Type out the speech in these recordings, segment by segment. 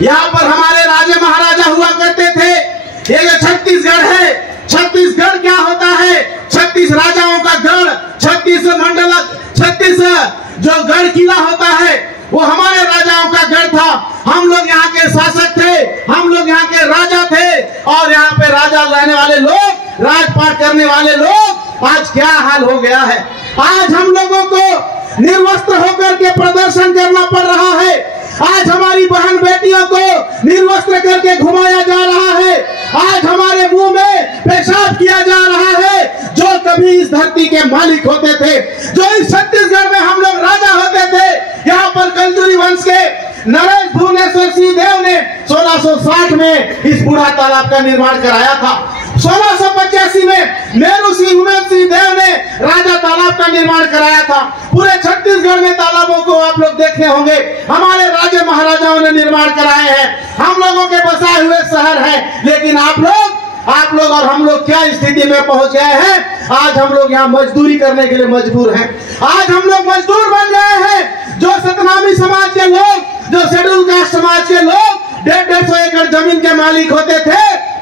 यहाँ पर हमारे राजे महाराजा हुआ करते थे। ये जो छत्तीसगढ़ है, छत्तीसगढ़ क्या होता है? 36 राजाओं का गढ़, 36 मंडल, 36 जो गढ़ किला होता है वो हमारे राजाओं का गढ़ था। हम लोग यहाँ के शासक थे, हम लोग यहाँ के राजा थे, और यहाँ पे राजा रहने वाले लोग, राजपाट करने वाले लोग, आज क्या हाल हो गया है। आज हम लोगों को निर्वस्त्र होकर के प्रदर्शन करना पड़ रहा है। आज हमारी बहन बेटियों को निर्वस्त्र करके घुमाया जा रहा है। आज हमारे मुंह में पेशाब किया जा रहा है। जो कभी इस धरती के मालिक होते थे, जो इस छत्तीसगढ़ में हम लोग राजा होते थे, यहाँ पर कलजुरी वंश के नरेश भुवनेश्वर सिंह देव ने 1660 में इस बूढ़ा तालाब का निर्माण कराया था। 1685 में नेहरू सिंह उमेद सिंह देव ने राजा तालाब का निर्माण कराया था। पूरे छत्तीसगढ़ में तालाबों को आप लोग देखे होंगे, हमारे राजे महाराजाओं ने निर्माण कराए हैं। हम लोगों के बसाए हुए शहर है, लेकिन आप लोग और हम लोग क्या स्थिति में पहुंच गए हैं। आज हम लोग यहाँ मजदूरी करने के लिए मजबूर हैं। आज हम लोग मजदूर बन गए हैं। जो सतनामी समाज के लोग, जो शेड्यूल कास्ट समाज के लोग 150 एकड़ जमीन के मालिक होते थे,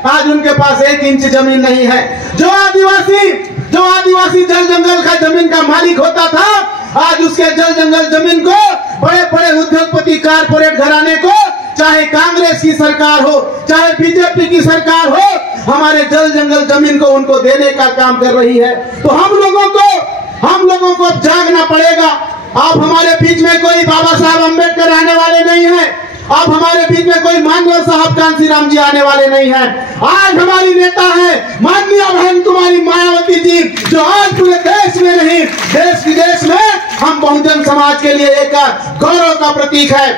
आज उनके पास 1 इंच जमीन नहीं है। जो आदिवासी जल जंगल का जमीन का मालिक होता था, आज उसके जल जंगल जमीन को बड़े बड़े उद्योगपति कारपोरेट घराने को, चाहे कांग्रेस की सरकार हो, चाहे बीजेपी की सरकार हो, हमारे जल जंगल जमीन को उनको देने का काम कर रही है। तो हम लोगों को जागना पड़ेगा। अब हमारे बीच में कोई बाबा साहब अम्बेडकर आने वाले नहीं है। अब हमारे बीच में कोई माननीय साहब कांसीराम जी आने वाले नहीं हैं। आज हमारी नेता है माननीय बहन कुमारी मायावती जी, जो आज पूरे देश में नहीं, देश विदेश में हम बहुजन समाज के लिए एक गौरव का प्रतीक है।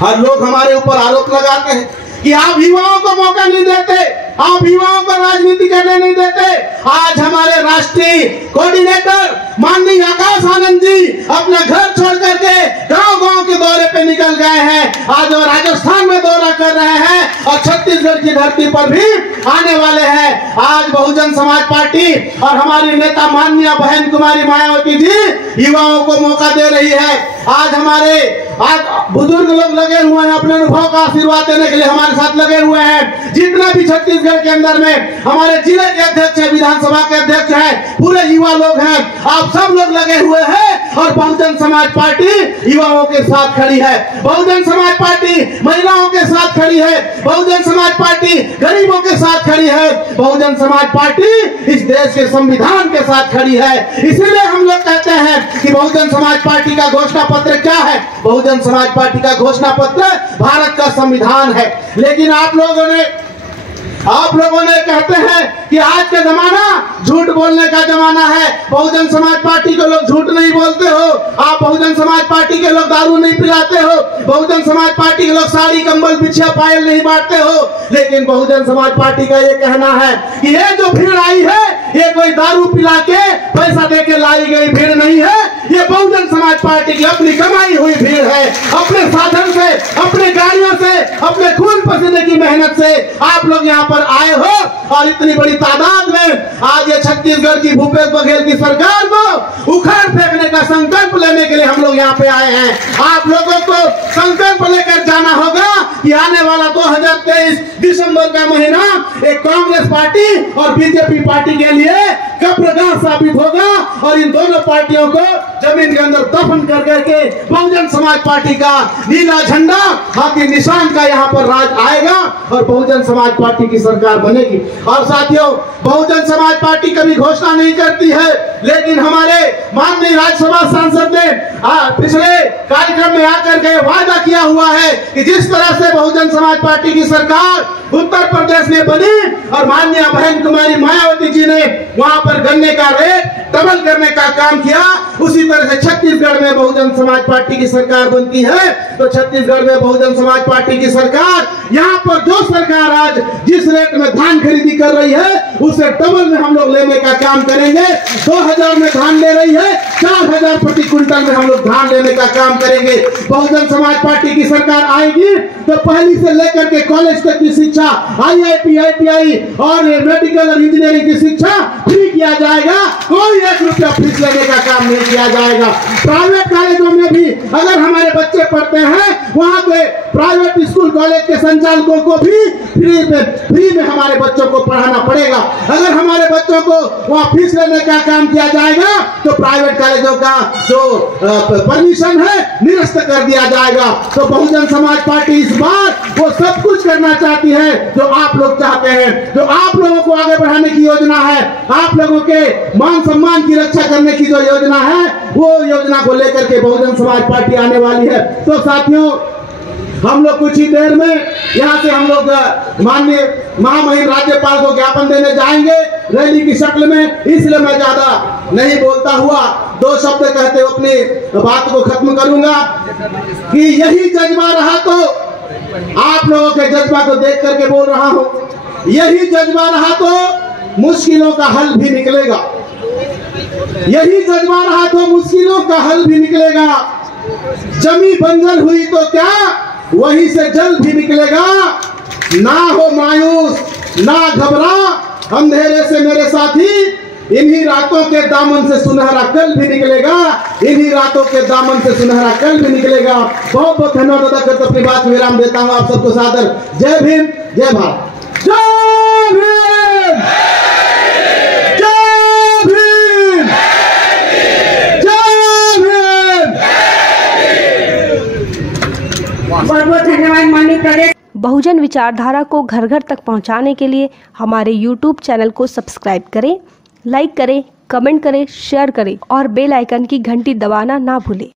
हर लोग हमारे ऊपर आरोप लगाते हैं कि आप युवाओं को मौका नहीं देते, आप युवाओं को राजनीति करने नहीं देते। आज हमारे राष्ट्रीय कोऑर्डिनेटर माननीय आकाश आनंद जी अपना घर छोड़ करके गांव-गांव के दौरे पे निकल गए हैं। आज वो राजस्थान में दौरा कर रहे हैं और छत्तीसगढ़ की धरती पर भी आने वाले हैं। आज बहुजन समाज पार्टी और हमारी नेता माननीय बहन कुमारी मायावती जी युवाओं को मौका दे रही है। आज बुजुर्ग लोग लगे हुए हैं, अपने अनुभव का आशीर्वाद देने के लिए हमारे साथ लगे हुए हैं। जितना भी छत्तीसगढ़ के अंदर में हमारे जिले के अध्यक्ष है, विधानसभा के अध्यक्ष है, पूरे युवा लोग हैं, आप सब लोग लगे हुए हैं और बहुजन समाज पार्टी युवाओं के साथ खड़ी है। बहुजन समाज पार्टी महिलाओं के साथ खड़ी है। बहुजन समाज पार्टी गरीबों के साथ खड़ी है। बहुजन समाज पार्टी इस देश के संविधान के साथ खड़ी है। इसीलिए हम लोग कहते हैं कि बहुजन समाज पार्टी का घोषणा पत्र क्या है? बहुजन समाज पार्टी का घोषणा पत्र भारत का संविधान है। लेकिन आप लोगों ने कहते हैं कि आज का जमाना झूठ बोलने का जमाना है। बहुजन समाज पार्टी के लोग झूठ नहीं बोलते हो, आप बहुजन समाज पार्टी के लोग दारू नहीं पिलाते हो, बहुजन समाज पार्टी के लोग साड़ी कंबल बिछिया पायल नहीं बांटते हो। लेकिन बहुजन समाज पार्टी का ये कहना है कि ये जो भीड़ आई है, ये कोई दारू पिला के पैसा दे के लाई गई भीड़ नहीं है। ये बहुजन समाज पार्टी की अपनी कमाई हुई भीड़ है। अपने साधन से, अपने गाड़ियों से, अपने खून पसीने की मेहनत से आप लोग यहाँ पर आए हो और इतनी बड़ी तादाद में आज ये छत्तीसगढ़ की भूपेश बघेल की सरकार को उखाड़ फेंकने का संकल्प लेने के लिए हम लोग यहाँ पे आए हैं। आप लोगों को संकल्प लेकर जाना होगा कि आने वाला 2023 दिसंबर का महीना एक कांग्रेस पार्टी और बीजेपी पार्टी के लिए कब्रगाह साबित होगा और इन दोनों पार्टियों को जमीन के अंदर दफन कर करके बहुजन समाज पार्टी का नीला झंडा हाथी निशान का यहाँ पर राज आएगा और बहुजन समाज पार्टी की सरकार बनेगी। और साथियों, बहुजन समाज पार्टी कभी घोषणा नहीं करती है, लेकिन हमारे माननीय राज्यसभा सांसद ने पिछले कार्यक्रम में आकर के वादा किया हुआ है कि जिस तरह से बहुजन समाज पार्टी की सरकार उत्तर प्रदेश में बनी और माननीय बहन कुमारी मायावती जी ने वहां पर गन्ने का रेट डबल करने का काम किया, उसी तरह से छत्तीसगढ़ में बहुजन समाज पार्टी की सरकार बनती है तो छत्तीसगढ़ में बहुजन समाज पार्टी की सरकार यहाँ पर जो सरकार आज जिस रेट में धान खरीदी कर रही है उसे डबल में हम लोग लेने का काम करेंगे। 2000 में धान ले रही है, 4000 प्रति क्विंटल में हम लोग धान लेने का काम करेंगे। बहुजन समाज पार्टी की सरकार आएगी तो पहली से लेकर के कॉलेज तक की शिक्षा, IIT, ITI और मेडिकल और इंजीनियरिंग की शिक्षा फ्री किया जाएगा। कोई 1 रुपया फीस लेने का काम नहीं किया जाएगा। प्राइवेट कॉलेजों में भी अगर हमारे बच्चे पढ़ते हैं वहां पे प्राइवेट स्कूल कॉलेज के संचालकों को भी फ्री में हमारे बच्चों को पढ़ाना पड़ेगा। अगर हमारे बच्चों को वहां फीस लेने का काम किया जाएगा तो प्राइवेट कॉलेजों का जो परमिशन है निरस्त कर दिया जाएगा। तो बहुजन समाज पार्टी इस बार वो सब कुछ करना चाहती है जो आप लोग चाहते हैं, जो आप लोगों को आगे बढ़ाने की योजना है, आप लोगों के मान सम्मान की रक्षा करने की जो योजना है, वो योजना को लेकर के बहुजन समाज पार्टी आने वाली है। तो साथियों, हम लोग कुछ ही देर में यहाँ से हम लोग माननीय महामहिम राज्यपाल को ज्ञापन देने जाएंगे रैली की शक्ल में, इसलिए मैं ज्यादा नहीं बोलता हुआ 2 शब्द कहते हुए अपनी बात को खत्म करूंगा कि यही जज्बा रहा तो आप लोगों के जज्बा को देख करके बोल रहा हूं, यही जज्बा रहा तो मुश्किलों का हल भी निकलेगा, यही जज्बा रहा तो मुश्किलों का हल भी निकलेगा। जमी बंजर हुई तो क्या वहीं से जल भी निकलेगा। ना हो मायूस ना घबरा अंधेरे से मेरे साथी, इन्हीं रातों के दामन से सुनहरा कल भी निकलेगा, इन्हीं रातों के दामन से सुनहरा कल भी निकलेगा। बहुत बहुत धन्यवाद अदा करते अपनी बात को विराम देता हूं। आप सबको सादर जय भीम, जय भारत, जय भीम, जय भीम, जय भीम। बहुत बहुत धन्यवाद माननीय प्रदेश। बहुजन विचारधारा को घर घर तक पहुंचाने के लिए हमारे YouTube चैनल को सब्सक्राइब करें, लाइक करें, कमेंट करें, शेयर करें और बेल आइकन की घंटी दबाना ना भूलें।